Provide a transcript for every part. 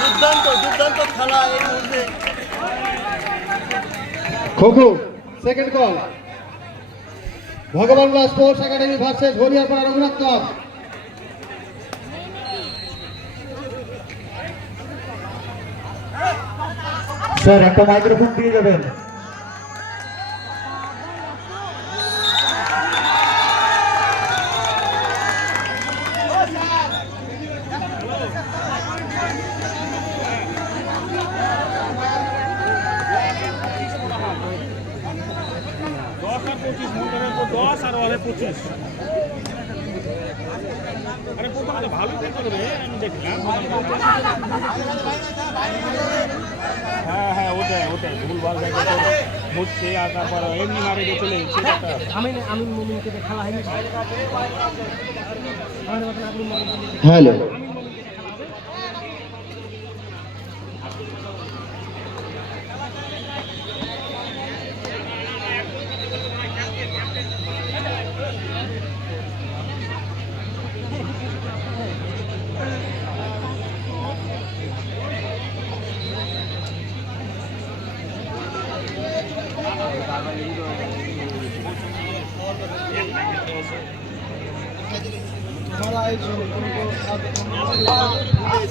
দুর্দান্ত খেলা এই মুহূর্তে। Kho-kho second call, Bhagwangola sports academy versus Hariharpara Raghunath club. Sir একটা মাইক্রোফোন দিয়ে যাবেন। ভালো করবে আমি দেখলাম। হ্যাঁ হ্যাঁ ওটাই ওটাই ভুলভাল জায়গাটা হচ্ছে আর তারপর এমনি মারে দিয়ে চলে যাচ্ছে। আমি মুমিনকে খেলা হয়নি। হ্যালো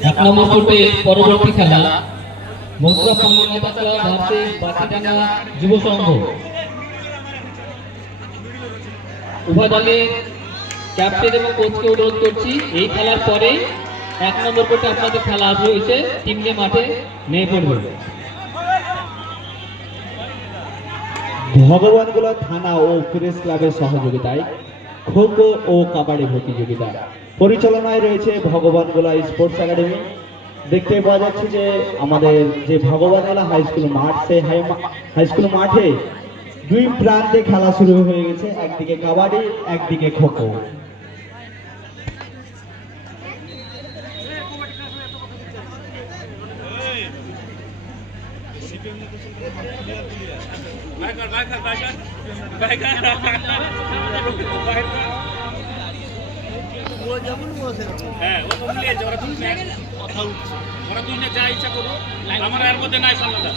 এক নম্বর কোর্টে পরবর্তী খেলা মোস্তফা নেতা ক্লাব ভার্সেস বাটিডাঙ্গা যুব সংঘ। উভয় দলের ক্যাপ্টেন এবং কোচকে অনুরোধ করছি এই খেলার পরে এক নম্বর কোর্টে আপনাদের খেলা রয়েছে, টিম নিয়ে মাঠে নেমে পড়বে। ভগবানগোলা থানা ও প্রেস ক্লাবের সহযোগিতায় খো খো ও কাবাডি প্রতিযোগিতা পরিচালনায় রয়েছে ভগবানগোলা স্পোর্টস একাডেমি। দেখতে পাওয়া যাচ্ছে যে আমাদের যে ভগবানগোলা হাই স্কুল মাঠ, সেই হাই স্কুল মাঠে দুই প্রান্তে খেলা শুরু হয়ে গেছে, একদিকে কাবাডি একদিকে খো খো। হ্যাঁ ও মিলিয়ে ওরা তুমি কথা উঠছে, ওরা তুমি যা ইচ্ছা করো, আমার এর মধ্যে নাই সামনে।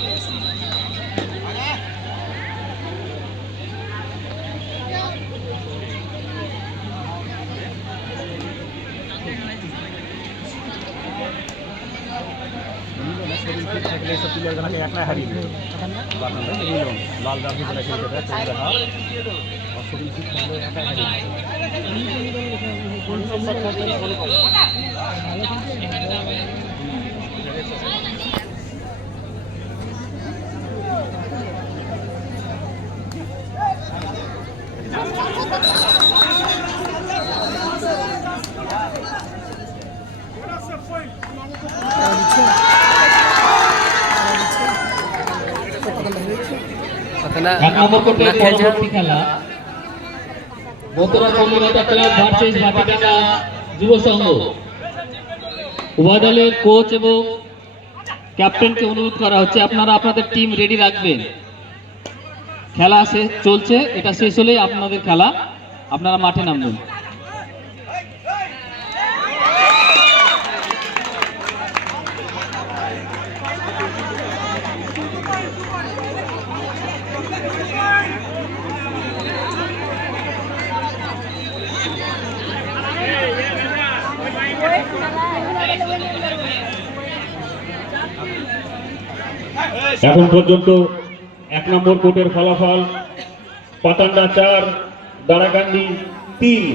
একটা হারিয়ে লাল রাখি বলে এক নম্বর কোর্টে পরবর্তী খেলা মোস্তফা নেতা ক্লাব ভার্সেস বাটিডাঙ্গা যুব সংঘ। উভয় দলের কোচ এবং ক্যাপ্টেনকে অনুরোধ করা হচ্ছে আপনারা আপনাদের টিম রেডি রাখবেন। খেলা শেষ চলছে, এটা শেষ হলেই আপনাদের খেলা, আপনারা মাঠে নামবেন। এখন পর্যন্ত এক নম্বর কোর্টের ফলাফল পাতান্ডা 4 দারাকান্দি 3।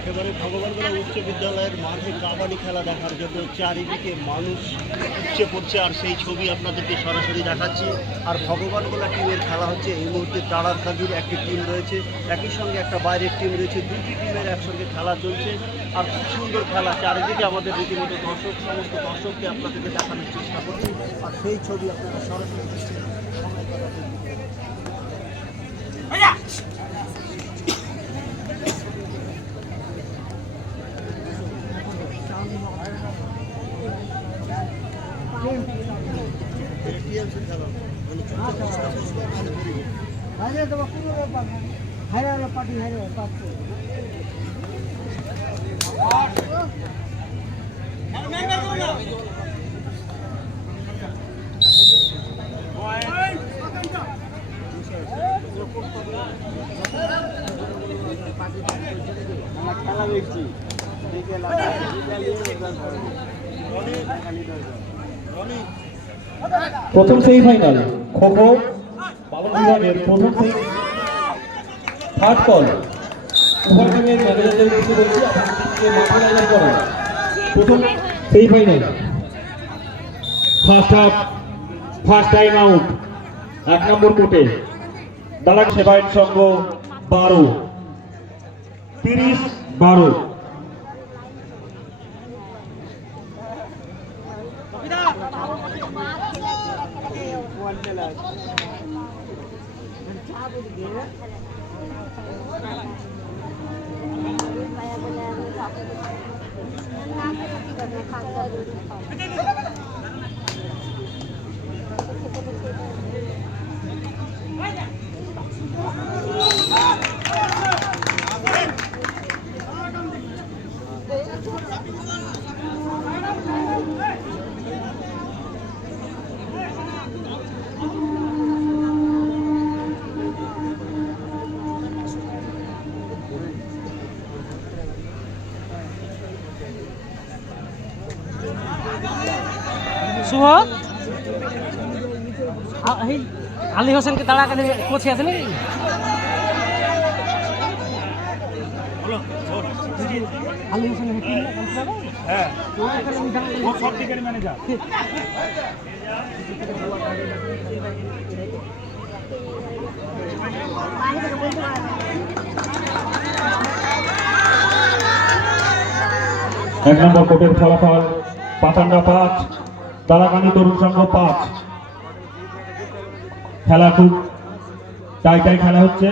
একেবারে ভগবানগোলা উচ্চ বিদ্যালয়ের মাঠে কাবাডি খেলা দেখার জন্য চারিদিকে মানুষ উপচে পড়ছে, আর সেই ছবি আপনাদেরকে সরাসরি দেখাচ্ছি। আর ভগবানগোলা টিমের খেলা হচ্ছে এই মুহূর্তে তারাকান্দির একটি টিম রয়েছে, একই সঙ্গে একটা বাইরের টিম রয়েছে, দুটি টিমের একসঙ্গে খেলা চলছে। আর খুব সুন্দর খেলা, চারিদিকে আমাদের রীতিমতো দর্শক, সমস্ত দর্শককে আপনাদেরকে দেখানোর চেষ্টা করছি, আর সেই ছবি আপনারা সরাসরি দেখছেন। টিএমসির খেলা মানে হাইরে তো পুরো হাইরে পার্টি হাইরে পাচ্ছে খেলা দেখছি প্রথম সেমিফাইনাল খো-খো বালক বিভাগের প্রথম থার্ড কল উভয় টিমের ম্যানেজারদের কিছু বলছি আপনাদেরকে মাঠে লাইন করেন প্রথম semifinal first half first time out 1 number কোর্টে দাঁড়াক সেবায়ন সংঘ 12 30-12 শুভ আলী হোসেনকে তাড়া করে কোচে আছে নাকি আলী হোসেন হ্যাঁ ও সব দিকের ম্যানেজার এক নম্বর কোর্টের ফলাফল পাতান্ডা 5 তারাকানি তরুণ সংঘ 5 খেলা খুব টাই খেলা হচ্ছে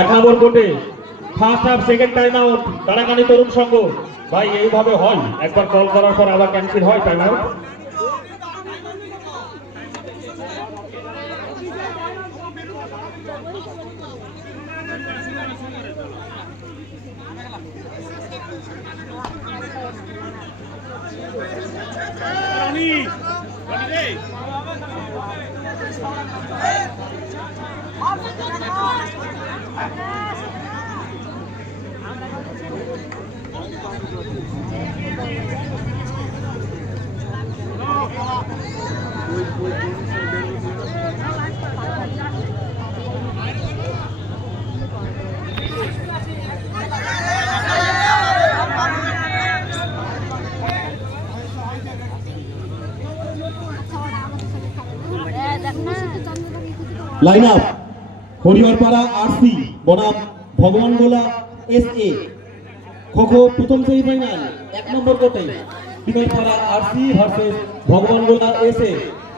এক নম্বর কোর্টে first half second time out তারাকানি তরুণ সংঘ ভাই এইভাবে হয় একবার কল করার পর আবার ক্যান্সেল হয় time out line up Hariharpara RC বনাম ভগবানগোলা এসএ খো-খো প্রথম সেমিফাইনাল 1 নম্বর কোর্টে Hariharpara RC versus Bhagwangola SA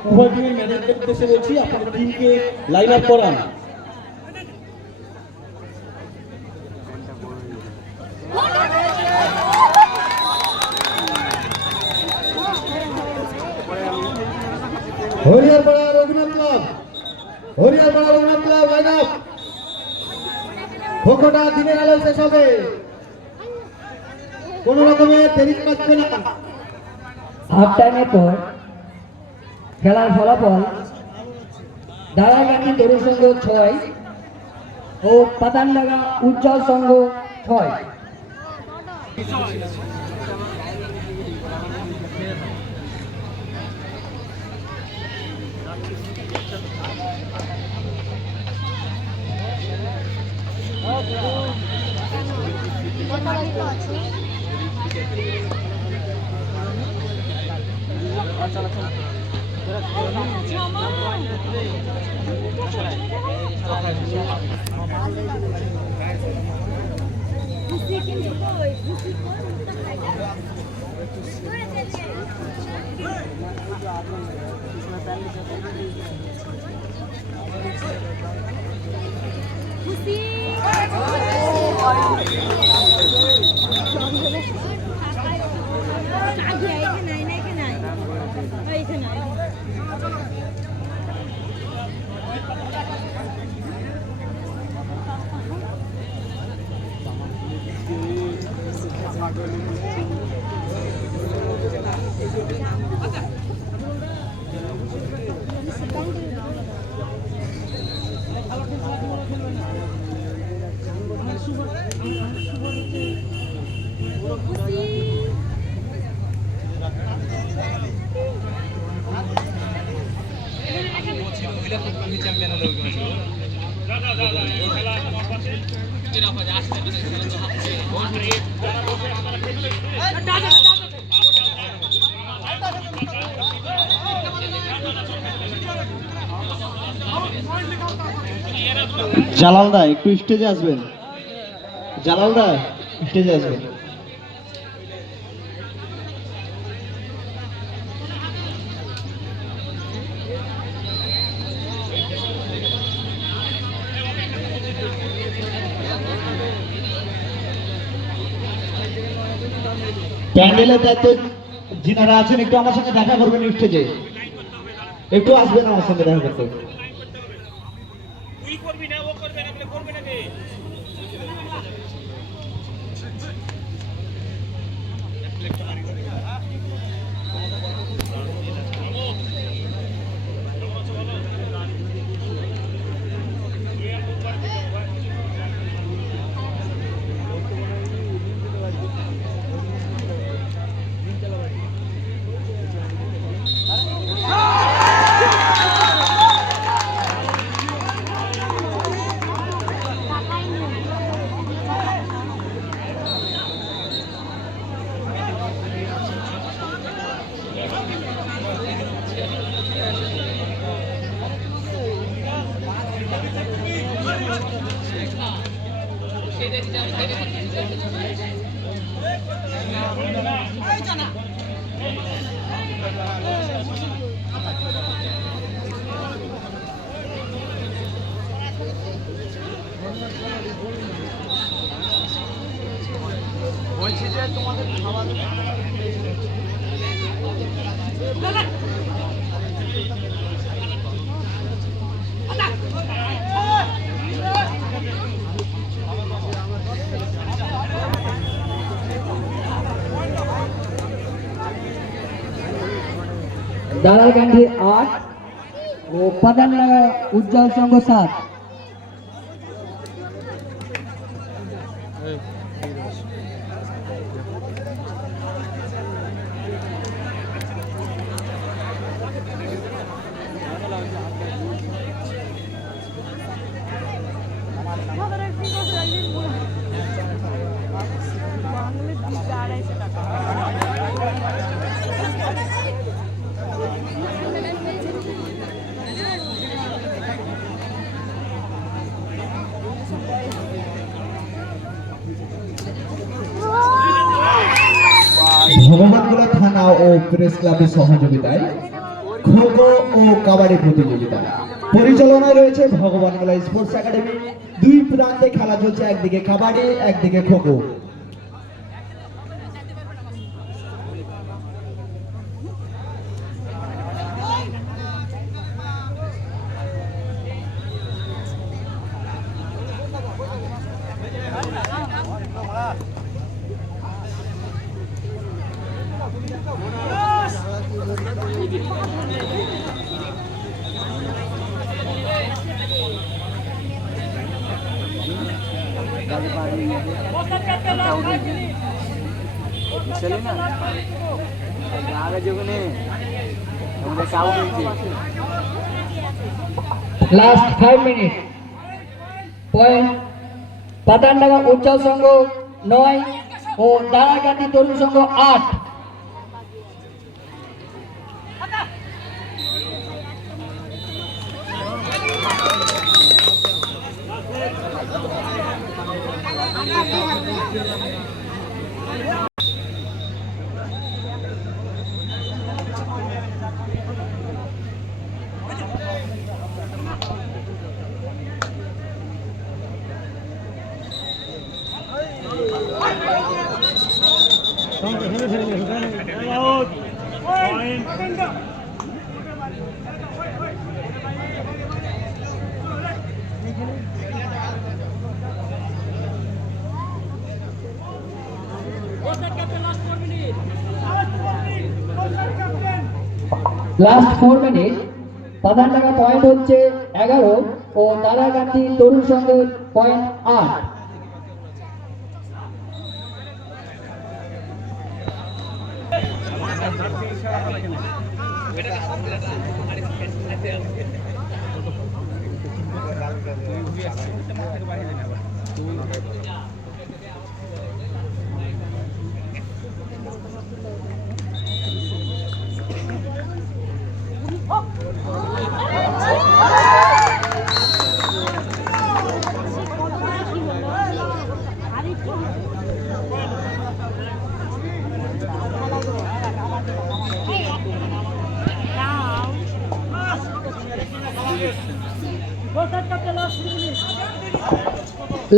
উভয় টিমের ম্যানেজারদের উদ্দেশ্যে বলছি আপনাদের টিমকে লাইন আপ করান Hariharpara Raghunath club line up খোখোটা দিনের আলো শেষ হবে কোন রকমের দেরি পাচ্ছে না হাফ টাইমের পর খেলার ফলাফল দাঁড়াগানি তরুণ সংঘ 6 ও পাতানডাঙ্গা উজ্জ্বল সংঘ 6। Você que me foi, você foi, Jalal দা একটু স্টেজে আসবেন, জালাল দা স্টেজে আসবেন। প্যান্ডেলের দায়িত্ব যিনারা আছেন একটু আমার সঙ্গে দেখা করবেন স্টেজে, একটু আসবেন আমার সঙ্গে দেখা করতে। দালালকান্দি 8 ও পাতানডাঙ্গা উজ্জ্বল সংঘ 7। ভগবানগোলা থানা ও প্রেস ক্লাবের সহযোগিতায় খো খো ও কাবাডি প্রতিযোগিতা পরিচালনায় রয়েছে ভগবানগোলা স্পোর্টস একাডেমি। দুই প্রান্তে খেলা চলছে, একদিকে কাবাডি একদিকে kho kho. Last 5 minute. Point Patandanga Ujjwal Sangha 9 ও Dalalkandi Tarun Sangha 8। Last 4 minute. Patandanga point হচ্ছে 11 ও তারাকান্দি তরুণ সংঘের পয়েন্ট 8।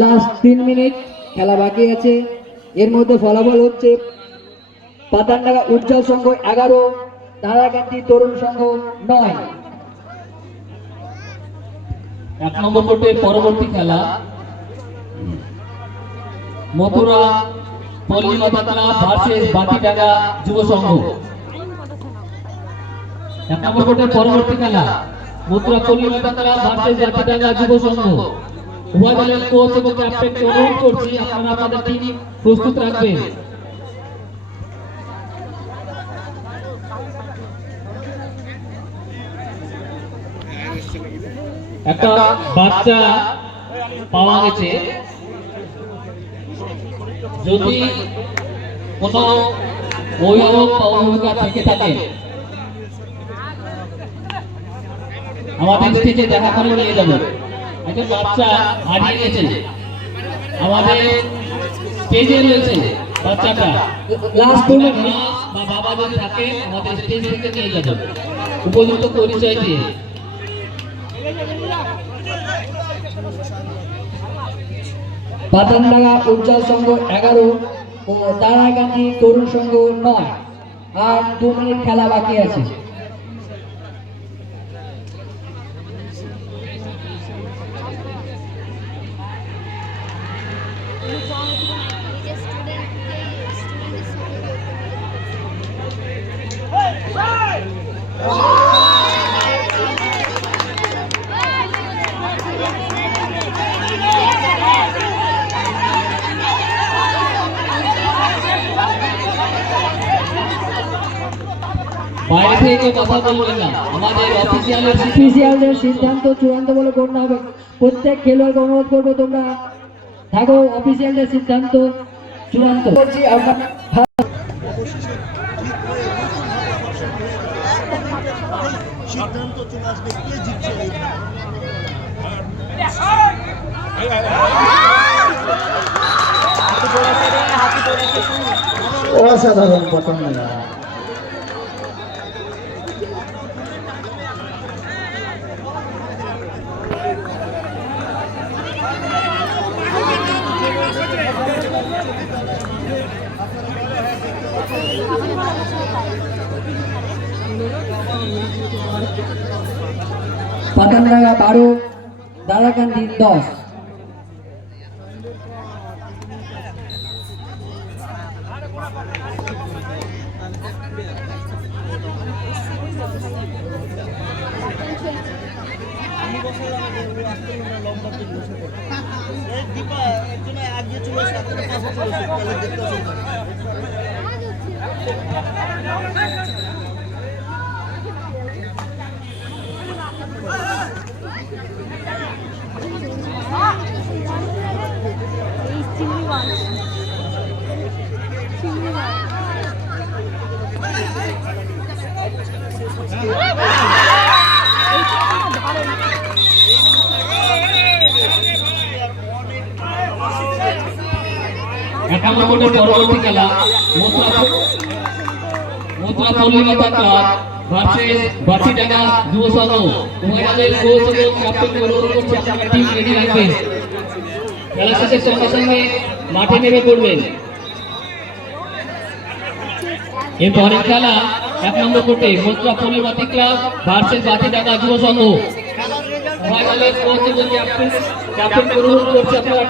লাস্ট 3 মিনিট খেলা বাকি আছে। এর মধ্যে ফলাফল হচ্ছে পাতানডাঙ্গা উজ্জ্বল সংঘ 11, তারাকান্দি তরুণ সংঘ 9। 1 নম্বর কোর্টের পরবর্তী খেলা মথুরা পল্লীমাতা ক্লাব ভার্সেস বাতিডাঙ্গা যুব সংঘ। 1 নম্বর কোর্টের পরবর্তী খেলা মথুরা পল্লীমাতা ক্লাব ভার্সেস বাতিডাঙ্গা যুব সংঘ। উভয় দলের কোচ এবং ক্যাপ্টেনকে অনুরোধ করছি আপনারা আপনাদের টিম প্রস্তুত রাখবেন। একটা বাচ্চা পাওয়া গেছে, যদি কোনো অভিভাবক বা অভিভাবিকা থেকে থাকে আমাদের স্টেজে দেখা করে নিয়ে যাবেন। একটা বাচ্চা হারিয়ে গেছে, আমাদের স্টেজে রয়েছে বাচ্চাটা। Last 2 minute. মা বা বাবা যদি থাকে আমাদের স্টেজ থেকে নিয়ে যাবেন উপযুক্ত পরিচয় দিয়ে। পাতানডাঙ্গা উজ্জ্বল সংঘ 11 ও তারাকান্দি তরুণ সংঘ 9। আর 2 মিনিট খেলা বাকি আছে। বাইরে থেকে কথা বলবেন না, আমাদের অফিসিয়ালদের সিদ্ধান্ত চূড়ান্ত বলে গণ্য হবে। প্রত্যেক খেলোয়াড়কে অনুরোধ করবো তোমরা থাকো, অফিসিয়ালদের সিদ্ধান্ত চূড়ান্ত। আমরা সিদ্ধান্ত চলে আসবে কে জিতছে এই খেলা। অসাধারণ পতন মেলা। পাতানডাঙ্গা 12, তারাকান্দি 10। দীপা একজন আগে চলে আসে, আপনারা পাশে চলে আসে, তাহলে দেখতে অসুবিধা নেই। পরবর্তী খেলা মথুরা পল্লীমাতা ক্লাব ভার্সেস বাতিডাঙ্গা যুব সংঘ। উভয়ের কোচ এবং ক্যাপ্টেনকে অনুরোধ করছি আপনারা টিম রেডি রাখবেন। খেলা শেষের সঙ্গে সঙ্গে মাঠে নেমে পড়বেন। এরপরের খেলা 1 নম্বর কোর্টে মথুরা পরিবাতি ক্লাব ভার্সেস বাতিডাঙ্গা যুব সংঘ। উভয় দলের কোচ এবং ক্যাপ্টেন অনুরোধ করছে আপনারা